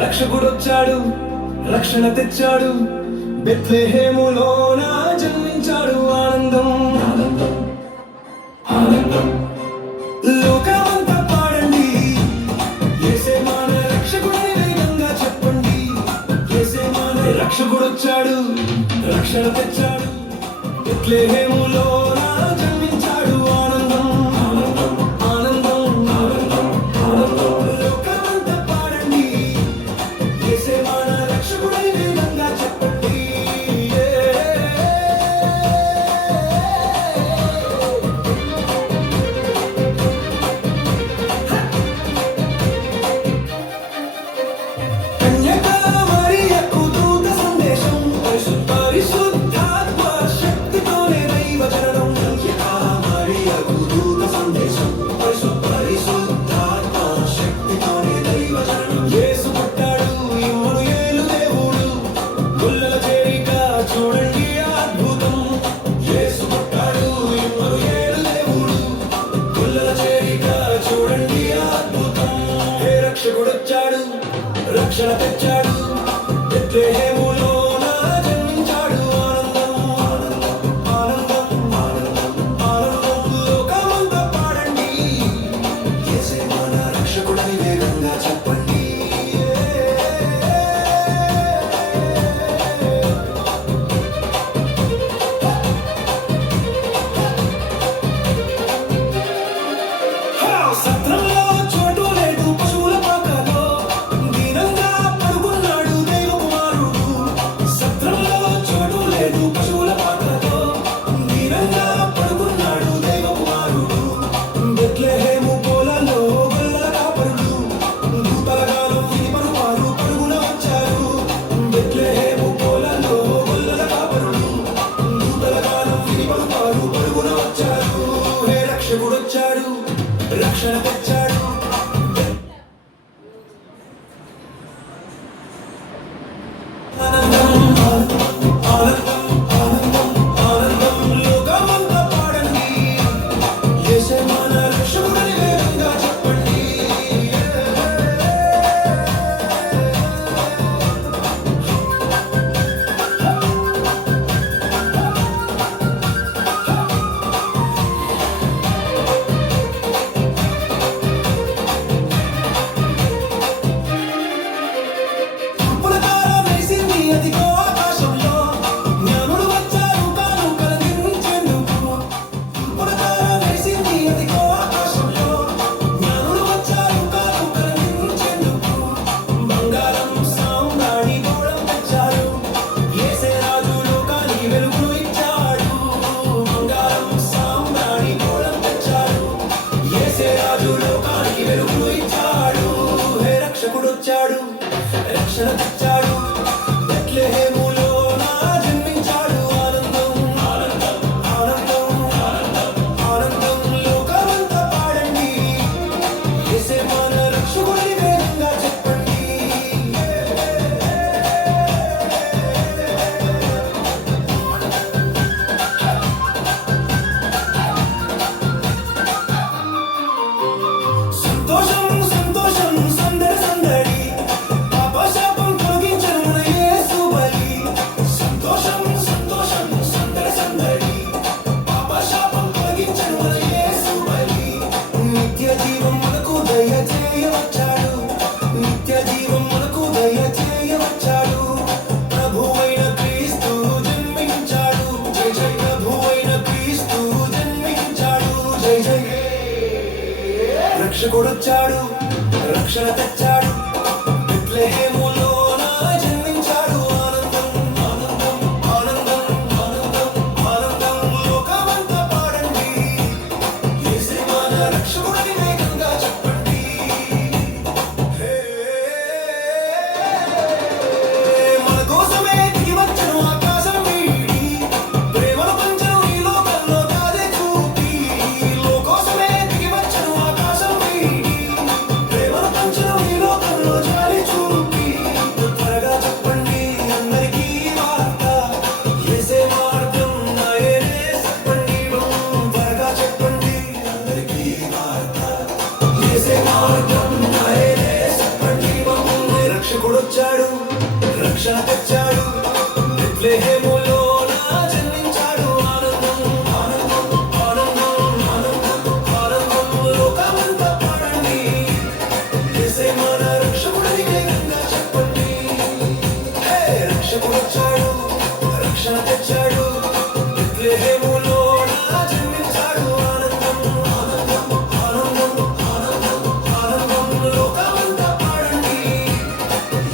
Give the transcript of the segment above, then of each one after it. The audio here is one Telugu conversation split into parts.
రక్షకుడొచ్చాడు, రక్షణ తెచ్చాడు, బెత్లెహేములోన జన్మించాడు. ఆనందం ఆనందం ఆనందం లోకమంతా పాడండి, యేసే మన రక్షకుడని వేగంగా చెప్పండి. యేసే మన రక్షకుడొచ్చాడు, రక్షణ తెచ్చాడు, బెత్లెహేములోన జన్మించాడు. ఆనందం ఆనందం ఆనందం ఆనందం ఆనందం లోకమంతా పాడండి, యేసే మన రక్షకుడని వేగంగా చెప్పండి. కన్యకా మరియకు దూత సందేశం, పరిశుద్ధాత్మ శక్తితోనే దైవ జననం. కన్యకా మరియకు దూత సందేశం, పరిశుద్ధాత్మ శక్తితోనే దైవ జననం. యేసు పుట్టాడు, ఇమ్మానుయేలు దేవుడు, గుల్లల చేరిక చూడండి అద్భుతం. యేసు పుట్టాడు, ఇమ్మానుయేలు దేవుడు, గుల్లల చేరిక చూడండి అద్భుతం. హే రక్షకుడొచ్చాడు, రక్షణ తెచ్చాడు, బెత్లెహేములోన జన్మించాడు. ఆనందం ఆనందం ఆనందం ఆనందం ఆనందం లోకమంతా పాడండి, యేసే మన రక్షకుడని వేగంగా చెప్పండి. సత్రంలో చోటు లేదు పశువుల పాకలో, దీనంగా పడుకున్నాడు దైవ కుమారుడు. సత్రంలో చోటు లేదు పశువుల పాకలో, దీనంగా పడుకున్నాడు దైవ కుమారుడు. బెత్లెహేము పొలాల్లో గొల్లల కాపరులు, దూతల గానం విని పలువారు పరుగున వచ్చారు. బెత్లెహేము పొలాల్లో గొల్లల కాపరులు, దూతల గానం విని పలువారు పరుగున వచ్చారు. హే రక్షకుడొచ్చాడు, రక్షణ తెచ్చాడు. ఆనందం ఆనందం ఆనందం ఆనందం లోకమంతా పాడండి, యేసే మన రక్షకుడని వేగంగా చెప్పండి. పులకార వేసింది అదిగో ఆకాశంలో, జ్ఞానులు వచ్చారు కాను కలగించేందుకు. పులకార వేసింది అదిగో ఆకాశంలో, జ్ఞానులు వచ్చారు కాను కలగించేందుకు. బంగారం సామ్రాణి గోళం తెచ్చారు, యేసే రాజు లోకానికి వెలుగును ఇచ్చాడు. బంగారం సామ్రాణి గోళం తెచ్చారు, యేసే రాజు లోకానికి వెలుగును ఇచ్చాడు. హే రక్షకుడొచ్చాడు, రక్షణ తెచ్చాడు, బెత్లెహేములోన జన్మించాడు. ఆనందం ఆనందం ఆనందం ఆనందం ఆనందం లోకమంతా పాడండి, యేసే మన రక్షకుడని వేగంగా చెప్పండి. సంతోషం సంతోషం సందడి సందడి, పాపశాపం తొలగించెను మన యేసు బలి. సంతోషం సంతోషం సందడి సందడి, పాపశాపం తొలగించెను మన యేసు బలి. నిత్య జీవం మనకు దయచేయవచ్చాడు, నిత్య జీవం మనకు దయచేయవచ్చాడు. ప్రభువైన క్రీస్తు జన్మించాడు, జై జై. ప్రభువైన క్రీస్తు జన్మించాడు, జై జై. రక్షకుడొచ్చాడు, రక్షణ తెచ్చాడు, బెత్లెహేములోన జన్మించాడు. ఆనందం ఆనందం ఆనందం ఆనందం ఆనందం లోకమంతా పాడండి, యేసే మన రక్షకుడని వేగంగా చెప్పండి. హే మన కోసమే దిగి వచ్చెను ఆకాశం వీడి, ప్రేమను పంచెను ఈ లోకంలో కాదే చూపి. లోకోసమే దిగి వచ్చెను ఆకాశం వీడి, ప్రేమను చేసే మార్గం ఆయనే చెప్పండి మమ్ముల్ని రక్షకుడొచ్చాడు రక్షణ తెచ్చాడు బెత్లెహేములో జన్మించాడు ఆనందం ఆనందం ఆనందం ఆనందం ఆనందం లోకమంతా పాడండి యేసే మన రక్షకుడని వేగంగా చెప్పండి హే రక్షకుడొచ్చాడు రక్షణ తెచ్చాడు బెత్లెహేములో జన్మించాడు ఆనందం ఆనందం ఆనందం ఆనందం ఆనందం లోకమంతా పాడండి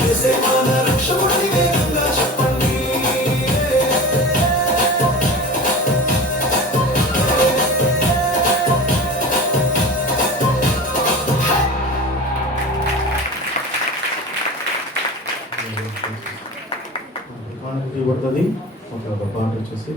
యేసే మన రక్షకుడని వేగంగా చెప్పండి పాటకి పడుతుంది ఒక పాట వచ్చేసి